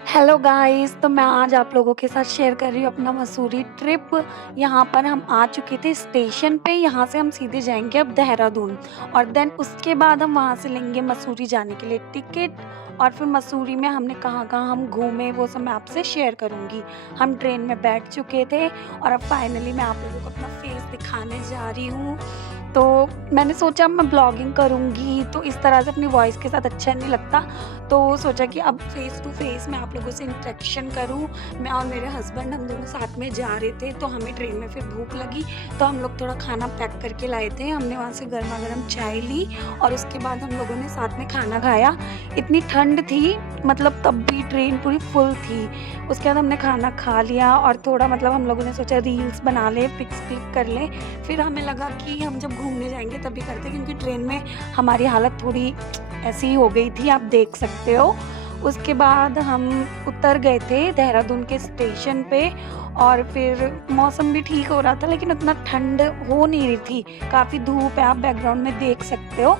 Hello guys, तो मैं आज आप लोगों के साथ शेयर कर रही हूँ अपना मसूरी ट्रिप। यहाँ पर हम आ चुके थे स्टेशन पे। यहाँ से हम सीधे जाएंगे अब देहरादून और देन उसके बाद हम वहाँ से लेंगे मसूरी जाने के लिए टिकट। और फिर मसूरी में हमने कहाँ कहाँ हम घूमे वो सब मैं आपसे शेयर करूँगी। हम ट्रेन में बैठ चुके थे और अब फाइनली मैं आप लोगों को अपना फेस दिखाने जा रही हूँ। तो मैंने सोचा मैं ब्लॉगिंग करूँगी तो इस तरह से अपनी वॉइस के साथ अच्छा नहीं लगता, तो सोचा कि अब फेस टू फेस मैं आप लोगों से इंटरेक्शन करूं। मैं और मेरे हस्बैंड हम दोनों साथ में जा रहे थे, तो हमें ट्रेन में फिर भूख लगी तो हम लोग थोड़ा खाना पैक करके लाए थे। हमने वहाँ से गर्मा गर्म चाय ली और उसके बाद हम लोगों ने साथ में खाना खाया। इतनी ठंड थी, मतलब तब भी ट्रेन पूरी फुल थी। उसके बाद हमने खाना खा लिया और थोड़ा मतलब हम लोगों ने सोचा रील्स बना ले, पिक्स क्लिक कर ले। फिर हमें लगा कि हम जब घूमने जाएंगे तभी करते, क्योंकि ट्रेन में हमारी हालत थोड़ी ऐसी ही हो गई थी, आप देख सकते हो। उसके बाद हम उतर गए थे देहरादून के स्टेशन पे और फिर मौसम भी ठीक हो रहा था, लेकिन उतना ठंड हो नहीं रही थी। काफ़ी धूप है, आप बैकग्राउंड में देख सकते हो।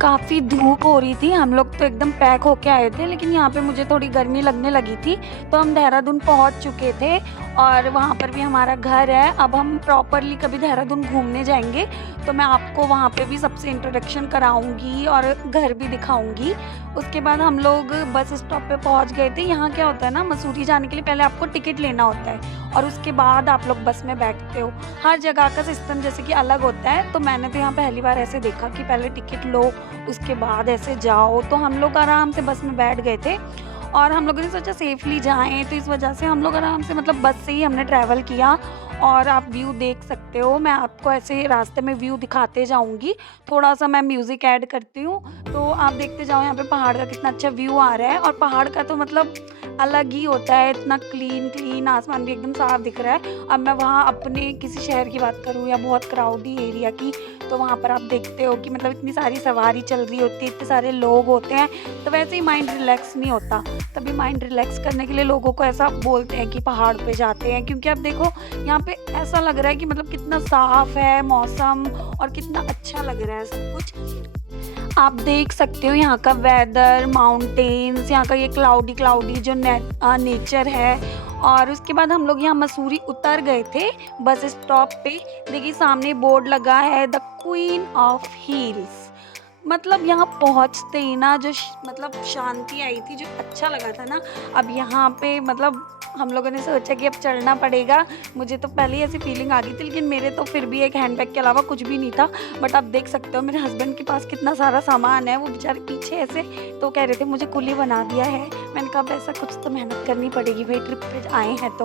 काफ़ी धूप हो रही थी, हम लोग तो एकदम पैक होके आए थे, लेकिन यहाँ पे मुझे थोड़ी गर्मी लगने लगी थी। तो हम देहरादून पहुँच चुके थे और वहाँ पर भी हमारा घर है। अब हम प्रॉपरली कभी देहरादून घूमने जाएंगे तो मैं आपको वहाँ पे भी सबसे इंट्रोडक्शन कराऊंगी और घर भी दिखाऊंगी। उसके बाद हम लोग बस स्टॉप पे पहुँच गए थे। यहाँ क्या होता है ना, मसूरी जाने के लिए पहले आपको टिकट लेना होता है और उसके बाद आप लोग बस में बैठते हो। हर जगह का सिस्टम जैसे कि अलग होता है, तो मैंने तो यहाँ पहली बार ऐसे देखा कि पहले टिकट लो उसके बाद ऐसे जाओ। तो हम लोग आराम से बस में बैठ गए थे और हम लोगों ने सोचा सेफली जाएं, तो इस वजह से हम लोग आराम से मतलब बस से ही हमने ट्रैवल किया। और आप व्यू देख सकते हो, मैं आपको ऐसे रास्ते में व्यू दिखाते जाऊंगी। थोड़ा सा मैं म्यूज़िक ऐड करती हूँ तो आप देखते जाओ यहाँ पे पहाड़ का कितना अच्छा व्यू आ रहा है। और पहाड़ का तो मतलब अलग ही होता है, इतना क्लीन क्लीन, आसमान भी एकदम साफ दिख रहा है। अब मैं वहाँ अपने किसी शहर की बात करूँ या बहुत क्राउडी एरिया की, तो वहाँ पर आप देखते हो कि मतलब इतनी सारी सवारी चल रही होती है, इतने सारे लोग होते हैं, तो वैसे ही माइंड रिलैक्स नहीं होता। तभी माइंड रिलैक्स करने के लिए लोगों को ऐसा बोलते हैं कि पहाड़ पे जाते हैं, क्योंकि आप देखो यहाँ पे ऐसा लग रहा है कि मतलब कितना साफ है मौसम और कितना अच्छा लग रहा है सब कुछ। आप देख सकते हो यहाँ का वेदर, माउंटेन्स, यहाँ का ये क्लाउडी क्लाउडी जो नेचर है। और उसके बाद हम लोग यहाँ मसूरी उतर गए थे बस स्टॉप पे। देखिए सामने बोर्ड लगा है द क्वीन ऑफ हिल्स। मतलब यहाँ पहुँचते ही ना जो मतलब शांति आई थी, जो अच्छा लगा था ना। अब यहाँ पे मतलब हम लोगों ने सोचा कि अब चढ़ना पड़ेगा। मुझे तो पहले ही ऐसी फीलिंग आ गई थी, लेकिन मेरे तो फिर भी एक हैंडबैग के अलावा कुछ भी नहीं था। बट आप देख सकते हो मेरे हस्बैंड के पास कितना सारा सामान है, वो बेचारे पीछे ऐसे तो कह रहे थे मुझे कुली बना दिया है। मैंने कहा अब ऐसा कुछ तो मेहनत करनी पड़ेगी भाई, ट्रिप पे आए हैं तो।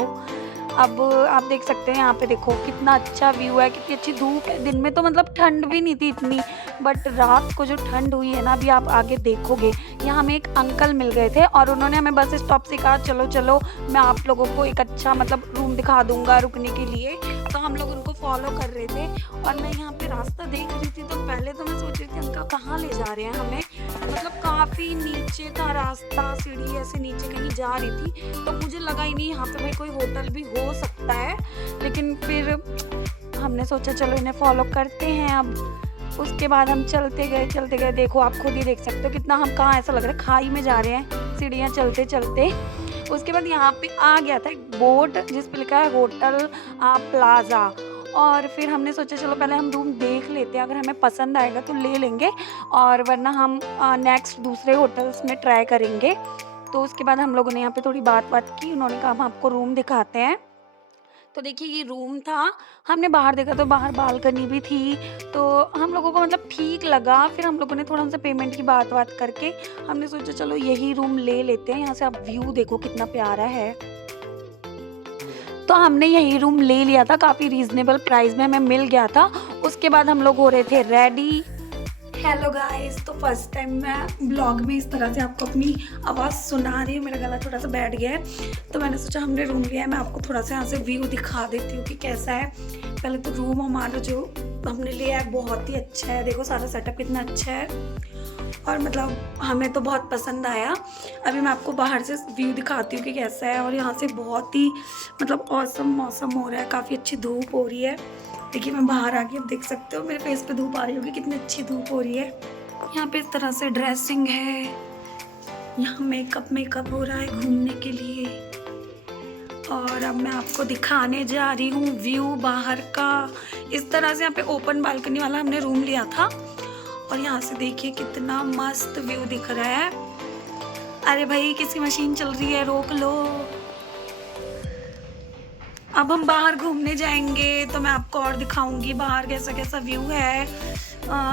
अब आप देख सकते हैं यहाँ पे देखो कितना अच्छा व्यू है, कितनी अच्छी धूप है। दिन में तो मतलब ठंड भी नहीं थी इतनी, बट रात को जो ठंड हुई है ना, अभी आप आगे देखोगे। यहाँ हमें एक अंकल मिल गए थे और उन्होंने हमें बस स्टॉप से कहा चलो चलो मैं आप लोगों को एक अच्छा मतलब रूम दिखा दूंगा रुकने के लिए। तो हम लोग उनको फॉलो कर रहे थे और मैं यहाँ पे रास्ता देख रही थी, तो पहले तो मैं सोच रही थी अंकल कहाँ ले जा रहे हैं हमें। मतलब काफ़ी नीचे था रास्ता, सीढ़ी ऐसे नीचे कहीं जा रही थी, तो मुझे लगा ही नहीं यहाँ पे भाई कोई होटल भी हो सकता है। लेकिन फिर हमने सोचा चलो इन्हें फॉलो करते हैं अब। उसके बाद हम चलते गए, देखो आप खुद ही देख सकते हो कितना हम कहाँ ऐसा लग रहा है खाई में जा रहे हैं सीढ़ियाँ चलते चलते। उसके बाद यहाँ पे आ गया था एक बोर्ड जिस पे लिखा है होटल प्लाजा। और फिर हमने सोचा चलो पहले हम रूम देख लेते हैं, अगर हमें पसंद आएगा तो ले लेंगे और वरना हम नेक्स्ट दूसरे होटल्स में ट्राई करेंगे। तो उसके बाद हम लोगों ने यहाँ पे थोड़ी बात की, उन्होंने कहा हम आपको रूम दिखाते हैं। तो देखिए ये रूम था, हमने बाहर देखा तो बाहर बालकनी भी थी, तो हम लोगों को मतलब ठीक लगा। फिर हम लोगों ने थोड़ा उनसे पेमेंट की बात करके हमने सोचा चलो यही रूम ले लेते हैं। यहाँ से आप व्यू देखो कितना प्यारा है। तो हमने यही रूम ले लिया था, काफ़ी रीज़नेबल प्राइस में हमें मिल गया था। उसके बाद हम लोग हो रहे थे रेडी। हेलो गाइस, तो फर्स्ट टाइम मैं ब्लॉग में इस तरह से आपको अपनी आवाज़ सुना रही हूँ, मेरा गला थोड़ा सा बैठ गया है। तो मैंने सोचा हमने रूम लिया है, मैं आपको थोड़ा सा यहाँ से व्यू दिखा देती हूँ कि कैसा है। पहले तो रूम हमारा जो हमने लिया है बहुत ही अच्छा है, देखो सारा सेटअप कितना अच्छा है और मतलब हमें तो बहुत पसंद आया। अभी मैं आपको बाहर से व्यू दिखाती हूँ कि कैसा है। और यहाँ से बहुत ही मतलब औसम मौसम हो रहा है, काफ़ी अच्छी धूप हो रही है। देखिए मैं बाहर आ गई, अब देख सकते हो मेरे फेस पे धूप आ रही होगी, कितनी अच्छी धूप हो रही है। यहाँ पे इस तरह से ड्रेसिंग है, यहाँ मेकअप हो रहा है घूमने के लिए। और अब मैं आपको दिखाने जा रही हूँ व्यू बाहर का। इस तरह से यहाँ पे ओपन बालकनी वाला हमने रूम लिया था और यहाँ से देखिए कितना मस्त व्यू दिख रहा है। अरे भाई किसी मशीन चल रही है, रोक लो। अब हम बाहर घूमने जाएंगे तो मैं आपको और दिखाऊंगी बाहर कैसा कैसा व्यू है।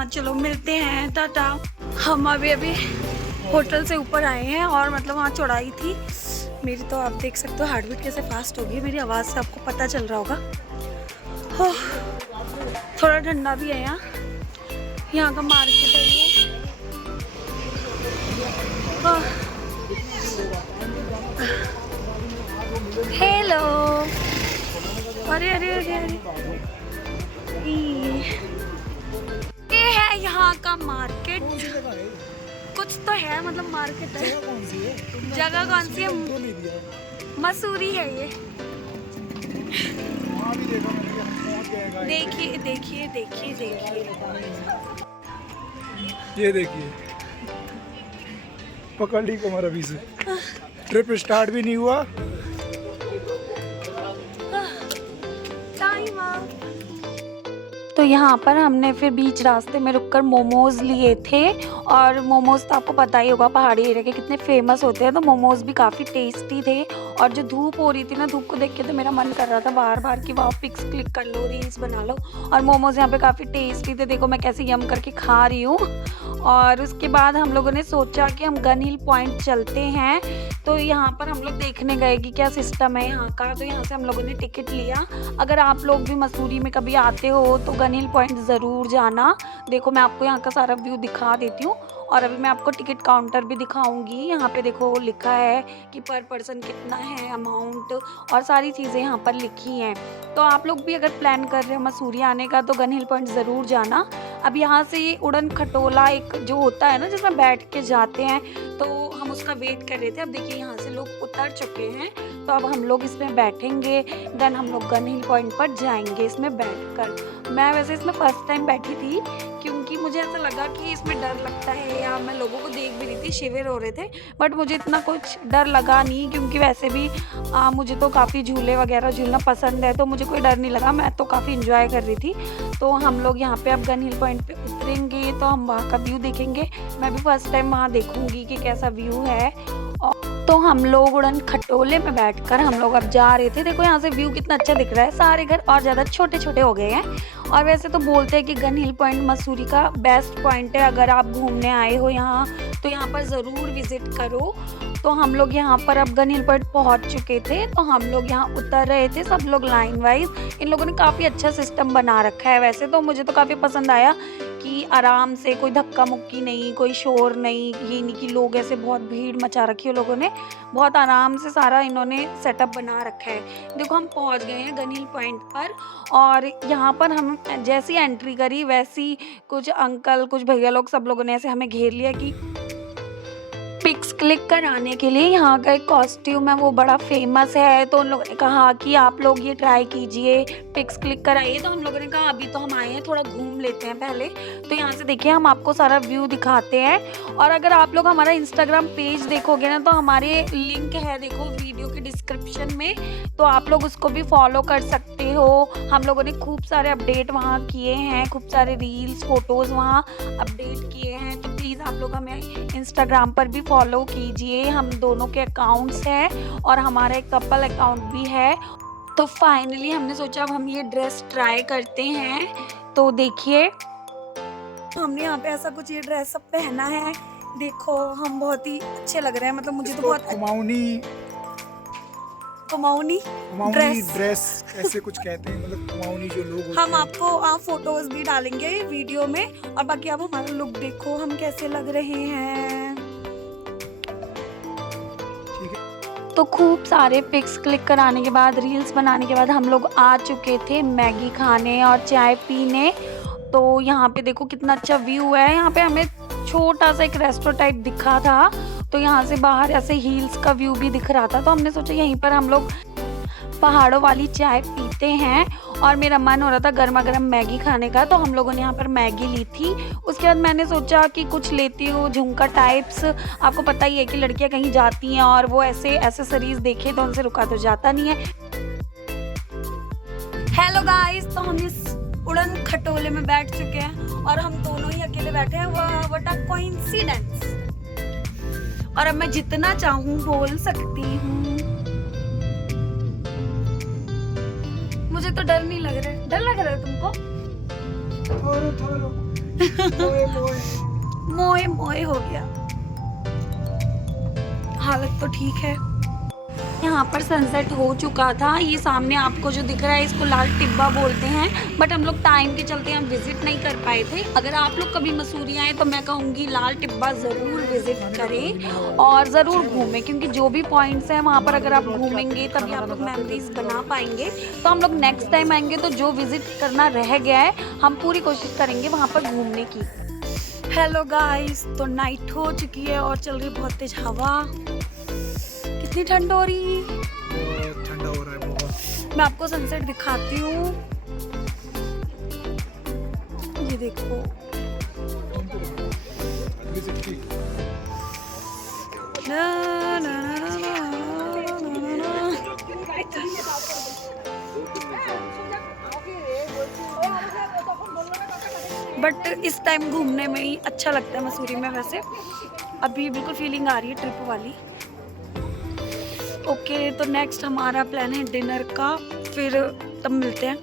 चलो मिलते हैं, टाटा। हम अभी होटल से ऊपर आए हैं और मतलब वहाँ चढ़ाई थी मेरी, तो आप देख सकते हो हार्ट बीट कैसे फास्ट होगी मेरी आवाज़ से, आपको पता चल रहा होगा। थोड़ा ठंडा भी है यहाँ का मार्केट है ये। हेलो, अरे अरे अरे अरे, ये है यहाँ का मार्केट। कुछ तो है, मतलब मार्केट है। जगह कौन सी है? मसूरी है ये। देखिए देखिए देखिए देखिए, ये देखिए पकड़ ली कमर अभी से। ट्रिप स्टार्ट भी नहीं हुआ। तो यहाँ पर हमने फिर बीच रास्ते में रुककर मोमोज लिए थे। और मोमोज तो आपको पता ही होगा पहाड़ी एरिया के कितने फेमस होते हैं, तो मोमोज भी काफ़ी टेस्टी थे। और जो धूप हो रही थी ना, धूप को देख के तो मेरा मन कर रहा था बार बार कि वाह पिक्स क्लिक कर लो, रील्स बना लो। और मोमोज यहाँ पे काफ़ी टेस्टी थे, देखो मैं कैसे यम करके खा रही हूँ। और उसके बाद हम लोगों ने सोचा कि हम गन हिल पॉइंट चलते हैं। तो यहाँ पर हम लोग देखने गए कि क्या सिस्टम है यहाँ का। तो यहाँ से हम लोगों ने टिकट लिया। अगर आप लोग भी मसूरी में कभी आते हो तो गन हिल पॉइंट ज़रूर जाना। देखो मैं आपको यहाँ का सारा व्यू दिखा देती हूँ। और अभी मैं आपको टिकट काउंटर भी दिखाऊंगी। यहाँ पे देखो लिखा है कि पर पर्सन कितना है अमाउंट, और सारी चीज़ें यहाँ पर लिखी हैं। तो आप लोग भी अगर प्लान कर रहे हो मसूरी आने का तो गन हिल पॉइंट ज़रूर जाना। अब यहाँ से ये उड़न खटोला एक जो होता है ना, जिसमें बैठ के जाते हैं, तो हम उसका वेट कर रहे थे। अब देखिए यहाँ से लोग उतर चुके हैं, तो अब हम लोग इसमें बैठेंगे, देन हम लोग गन हिल पॉइंट पर जाएंगे इसमें बैठकर। मैं वैसे इसमें फर्स्ट टाइम बैठी थी क्योंकि मुझे ऐसा लगा कि इसमें डर लगता है, या मैं लोगों को देख भी रही थी शिविर हो रहे थे, बट मुझे इतना कुछ डर लगा नहीं क्योंकि वैसे भी मुझे तो काफ़ी झूले वगैरह झूलना पसंद है, तो मुझे कोई डर नहीं लगा। मैं तो काफ़ी इंजॉय कर रही थी। तो हम लोग यहाँ पे अब गन हिल पॉइंट पे उतरेंगे तो हम वहाँ का व्यू देखेंगे। मैं भी फर्स्ट टाइम वहाँ देखूँगी कि कैसा व्यू है। तो हम लोग उड़न खटोले में बैठकर हम लोग अब जा रहे थे। देखो यहाँ से व्यू कितना अच्छा दिख रहा है, सारे घर और ज़्यादा छोटे छोटे हो गए हैं। और वैसे तो बोलते हैं कि गन हिल पॉइंट मसूरी का बेस्ट पॉइंट है। अगर आप घूमने आए हो यहाँ तो यहाँ पर ज़रूर विज़िट करो। तो हम लोग यहाँ पर अब गन हिल पॉइंट पहुँच चुके थे, तो हम लोग यहाँ उतर रहे थे, सब लोग लाइन वाइज। इन लोगों ने काफ़ी अच्छा सिस्टम बना रखा है। वैसे तो मुझे तो काफ़ी पसंद आया कि आराम से, कोई धक्का मुक्की नहीं, कोई शोर नहीं, ये नहीं कि लोग ऐसे बहुत भीड़ मचा रखी है लोगों ने। बहुत आराम से सारा इन्होंने सेटअप बना रखा है। देखो हम पहुंच गए हैं गन हिल पॉइंट पर, और यहाँ पर हम जैसी एंट्री करी वैसी कुछ अंकल कुछ भैया लोग सब लोगों ने ऐसे हमें घेर लिया कि पिक्स क्लिक कराने के लिए। यहाँ का एक कॉस्ट्यूम है वो बड़ा फेमस है, तो उन लोगों ने कहा कि आप लोग ये ट्राई कीजिए, पिक्स क्लिक कराइए। तो हम लोगों ने कहा अभी तो हम आए हैं, थोड़ा घूम लेते हैं पहले। तो यहाँ से देखिए हम आपको सारा व्यू दिखाते हैं। और अगर आप लोग हमारा इंस्टाग्राम पेज देखोगे ना, तो हमारे लिंक है देखो वीडियो के डिस्क्रिप्शन में, तो आप लोग उसको भी फॉलो कर सकते हो। हम लोगों ने खूब सारे अपडेट वहाँ किए हैं, खूब सारे रील्स फोटोज़ वहाँ अपडेट किए हैं। तो प्लीज़ आप लोग हमें इंस्टाग्राम पर भी फॉलो कीजिए। हम दोनों के अकाउंट्स हैं और हमारा एक कपल अकाउंट भी है। तो फाइनली हमने सोचा अब हम ये ड्रेस ट्राई करते हैं। तो देखिए हमने यहाँ पे ऐसा कुछ ये ड्रेस सब पहना है। देखो हम बहुत ही अच्छे लग रहे हैं, मतलब मुझे तो बहुत कुमाऊनी ड्रेस ऐसे कुछ कहते हैं, मतलब कुमाऊनी जो लोग होते हम आपको आप फोटोज भी डालेंगे वीडियो में। और बाकी आप हमारा लुक देखो हम कैसे लग रहे हैं। तो खूब सारे पिक्स क्लिक कराने के बाद, रील्स बनाने के बाद हम लोग आ चुके थे मैगी खाने और चाय पीने। तो यहाँ पे देखो कितना अच्छा व्यू है। यहाँ पे हमें छोटा सा एक रेस्टोरेंट टाइप दिखा था, तो यहाँ से बाहर ऐसे हिल्स का व्यू भी दिख रहा था। तो हमने सोचा यहीं पर हम लोग पहाड़ों वाली चाय पीते हैं। और मेरा मन हो रहा था गर्मा गर्म मैगी खाने का, तो हम लोगों ने यहाँ पर मैगी ली थी। उसके बाद मैंने सोचा कि कुछ लेती हूँ झुमका टाइप्स। आपको पता ही है कि लड़कियाँ कहीं जाती हैं और वो ऐसे एक्सेसरीज देखे तो उनसे रुका तो जाता नहीं है। हेलो गाइस, तो हम इस उड़न खटोले में बैठ चुके हैं और हम दोनों ही अकेले बैठे हैं। What a coincidence. और अब मैं जितना चाहूँ बोल सकती हूँ। मुझे तो डर नहीं लग रहा है। डर लग रहा है तुमको? थोड़ा मोए मोए मोए मोए हो गया। हालत तो ठीक है। यहाँ पर सनसेट हो चुका था। ये सामने आपको जो दिख रहा है इसको लाल टिब्बा बोलते हैं, बट हम लोग टाइम के चलते हम विजिट नहीं कर पाए थे। अगर आप लोग कभी मसूरी आए तो मैं कहूँगी लाल टिब्बा ज़रूर विजिट करें और ज़रूर घूमें, क्योंकि जो भी पॉइंट्स हैं वहाँ पर अगर आप घूमेंगे तभी आप लोग मेमोरीज बना पाएंगे। तो हम लोग नेक्स्ट टाइम आएंगे तो जो विजिट करना रह गया है हम पूरी कोशिश करेंगे वहाँ पर घूमने की। हेलो गाइस, तो नाइट हो चुकी है और चल रही बहुत तेज हवा। कितनी ठंड हो रही, ठंडा हो रहा है बहुत। मैं आपको सनसेट दिखाती हूँ। ये देखो, ना, ना, ना, ना, ना, ना। बट इस टाइम घूमने में ही अच्छा लगता है मसूरी में। वैसे अभी बिल्कुल फीलिंग आ रही है ट्रिप वाली। ओके, तो नेक्स्ट हमारा प्लान है डिनर का, फिर तब मिलते हैं।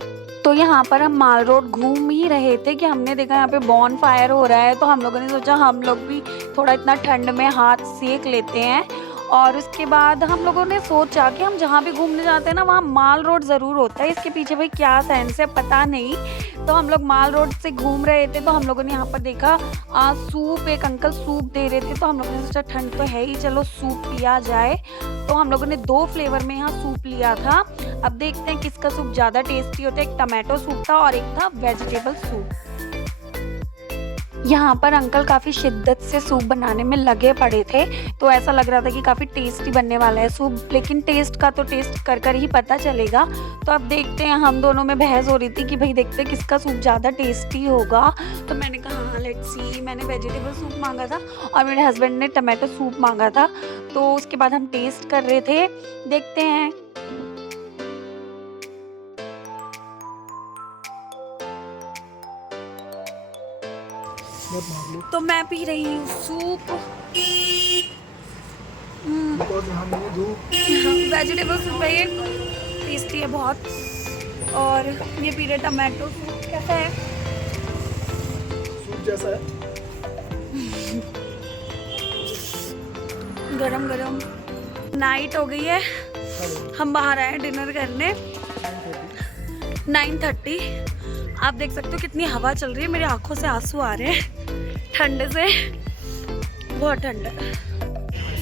तो यहाँ पर हम माल रोड घूम ही रहे थे कि हमने देखा यहाँ पे बॉन फायर हो रहा है, तो हम लोगों ने सोचा हम लोग भी थोड़ा इतना ठंड में हाथ सेक लेते हैं। और उसके बाद हम लोगों ने सोचा कि हम जहाँ भी घूमने जाते हैं ना वहाँ माल रोड ज़रूर होता है। इसके पीछे भाई क्या साइंस है पता नहीं। तो हम लोग माल रोड से घूम रहे थे तो हम लोगों ने यहाँ पर देखा सूप, एक अंकल सूप दे रहे थे। तो हम लोगों ने सोचा ठंड तो है ही, चलो सूप पिया जाए। तो हम लोगों ने 2 फ्लेवर में यहाँ सूप लिया था। अब देखते हैं किसका सूप ज़्यादा टेस्टी होता है। एक टमाटो सूप था और एक था वेजिटेबल सूप। यहाँ पर अंकल काफ़ी शिद्दत से सूप बनाने में लगे पड़े थे, तो ऐसा लग रहा था कि काफ़ी टेस्टी बनने वाला है सूप। लेकिन टेस्ट का तो टेस्ट कर कर ही पता चलेगा। तो अब देखते हैं, हम दोनों में बहस हो रही थी कि भाई देखते हैं किसका सूप ज़्यादा टेस्टी होगा। तो मैंने कहा हाँ लेट्स सी। मैंने वेजिटेबल सूप मांगा था और मेरे हस्बैंड ने टमाटो सूप मांगा था। तो उसके बाद हम टेस्ट कर रहे थे, देखते हैं। तो मैं पी रही हूँ सूप। वेजिटेबल सूप है ये, टेस्टी है बहुत। और ये पी रहे टमाटो सूप। कैसा है? सूप जैसा है। गरम गरम। नाइट हो गई है, हम बाहर आए डिनर करने। 9:30। आप देख सकते हो कितनी हवा चल रही है, मेरी आंखों से आंसू आ रहे हैं ठंड से। बहुत ठंड है।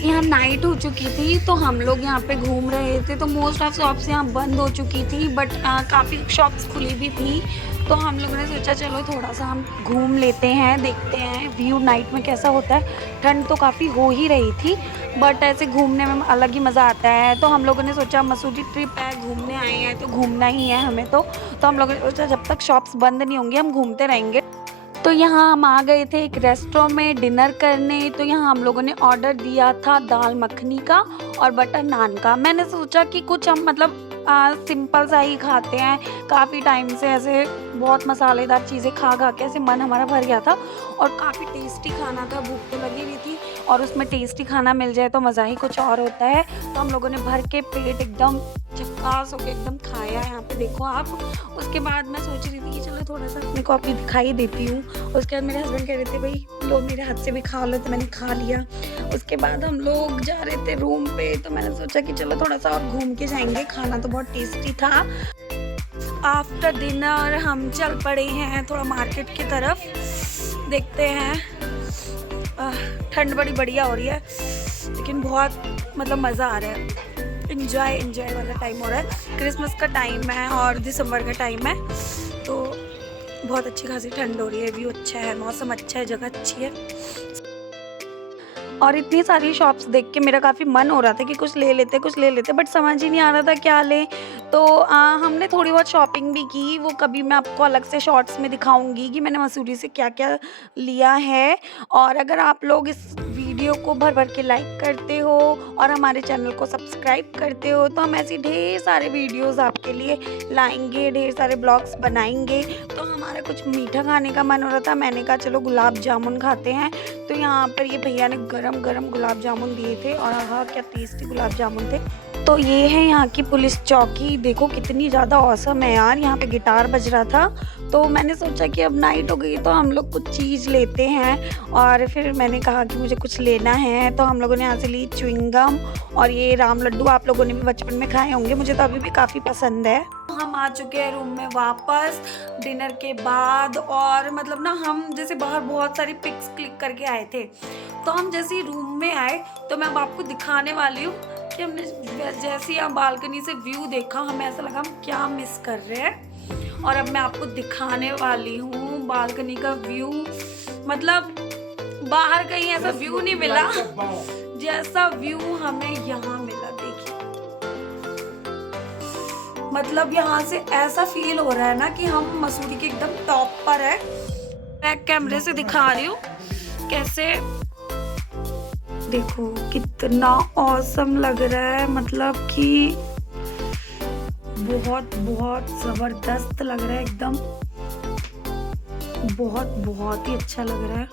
यहाँ नाइट हो चुकी थी तो हम लोग यहाँ पे घूम रहे थे। तो मोस्ट ऑफ शॉप्स यहाँ बंद हो चुकी थी, बट काफ़ी शॉप्स खुली भी थी। तो हम लोगों ने सोचा चलो थोड़ा सा हम घूम लेते हैं, देखते हैं व्यू नाइट में कैसा होता है। ठंड तो काफ़ी हो ही रही थी, बट ऐसे घूमने में अलग ही मज़ा आता है। तो हम लोगों ने सोचा मसूरी ट्रिप है, घूमने आए हैं तो घूमना ही है हमें। तो हम लोगों ने सोचा जब तक शॉप्स बंद नहीं होंगी हम घूमते रहेंगे। तो यहाँ हम आ गए थे एक रेस्टोरेंट में डिनर करने। तो यहाँ हम लोगों ने ऑर्डर दिया था दाल मखनी का और बटर नान का। मैंने सोचा कि कुछ हम मतलब सिंपल सा ही खाते हैं। काफ़ी टाइम से ऐसे बहुत मसालेदार चीज़ें खा खा के ऐसे मन हमारा भर गया था और काफ़ी टेस्टी खाना था। भूख तो लगी हुई थी और उसमें टेस्टी खाना मिल जाए तो मज़ा ही कुछ और होता है। तो हम लोगों ने भर के पेट एकदम झक्कास होके एकदम खाया। यहाँ पे देखो आप। उसके बाद मैं सोच रही थी कि चलो थोड़ा सा अपने को अपनी दिखाई देती हूँ। उसके बाद मेरे हस्बैंड कह रहे थे भाई लो मेरे हाथ से भी खा लो, तो मैंने खा लिया। उसके बाद हम लोग जा रहे थे रूम पे, तो मैंने सोचा कि चलो थोड़ा सा और घूम के जाएंगे। खाना तो बहुत टेस्टी था। आफ्टर डिनर हम चल पड़े हैं थोड़ा मार्केट की तरफ, देखते हैं। ठंड बड़ी बढ़िया हो रही है लेकिन बहुत मतलब मज़ा आ रहा है। इंजॉय वाला टाइम हो रहा है। क्रिसमस का टाइम है और दिसंबर का टाइम है, तो बहुत अच्छी खासी ठंड हो रही है। व्यू अच्छा है, मौसम अच्छा है, जगह अच्छी है। और इतनी सारी शॉप्स देख के मेरा काफ़ी मन हो रहा था कि कुछ ले लेते, बट समझ ही नहीं आ रहा था क्या लें। तो हमने थोड़ी बहुत शॉपिंग भी की, वो कभी मैं आपको अलग से शॉर्ट्स में दिखाऊँगी कि मैंने मसूरी से क्या-क्या लिया है। और अगर आप लोग इस वीडियो को भर-भर के लाइक करते हो और हमारे चैनल को सब्सक्राइब करते हो, तो हम ऐसे ढेर सारे वीडियोज़ आपके लिए लाएँगे, ढेर सारे ब्लॉग्स बनाएँगे। तो हमारा कुछ मीठा खाने का मन हो रहा था, मैंने कहा चलो गुलाब जामुन खाते हैं। तो यहाँ पर ये भैया ने गरम-गरम गुलाब जामुन दिए थे और आहा! क्या टेस्टी गुलाब जामुन थे। तो ये है यहाँ की पुलिस चौकी, देखो कितनी ज़्यादा ऑसम है यार, यहाँ पे गिटार बज रहा था। तो मैंने सोचा कि अब नाइट हो गई तो हम लोग कुछ चीज़ लेते हैं, और फिर मैंने कहा कि मुझे कुछ लेना है, तो हम लोगों ने यहाँ से ली च्युइंगम और ये राम लड्डू। आप लोगों ने भी बचपन में खाए होंगे, मुझे तो अभी भी काफ़ी पसंद है। हम आ चुके हैं रूम में वापस डिनर के बाद, और मतलब ना हम जैसे बाहर बहुत सारी पिक्स क्लिक करके आए थे, तो हम जैसे ही रूम में आए तो मैं अब आपको दिखाने वाली हूँ कि हमने जैसे ही यहाँ बालकनी से व्यू देखा, हमें ऐसा लगा हम क्या मिस कर रहे हैं। और अब मैं आपको दिखाने वाली हूँ बालकनी का व्यू। मतलब बाहर कहीं ऐसा व्यू नहीं मिला जैसा व्यू हमें यहाँ मिला। देखिए, मतलब यहाँ से ऐसा फील हो रहा है ना कि हम मसूरी के एकदम टॉप पर है। बैक कैमरे से दिखा रही हूँ कैसे, देखो कितना ऑसम लग रहा है, मतलब कि बहुत बहुत जबरदस्त लग रहा है एकदम, बहुत ही अच्छा लग रहा है।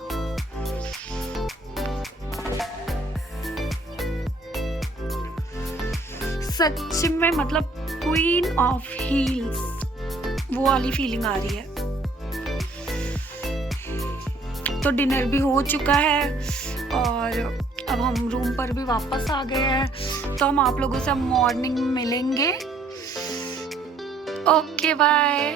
सच में मतलब क्वीन ऑफ हील्स वो वाली फीलिंग आ रही है। तो डिनर भी हो चुका है और अब हम रूम पर भी वापस आ गए हैं, तो हम आप लोगों से मॉर्निंग में मिलेंगे। Okay bye.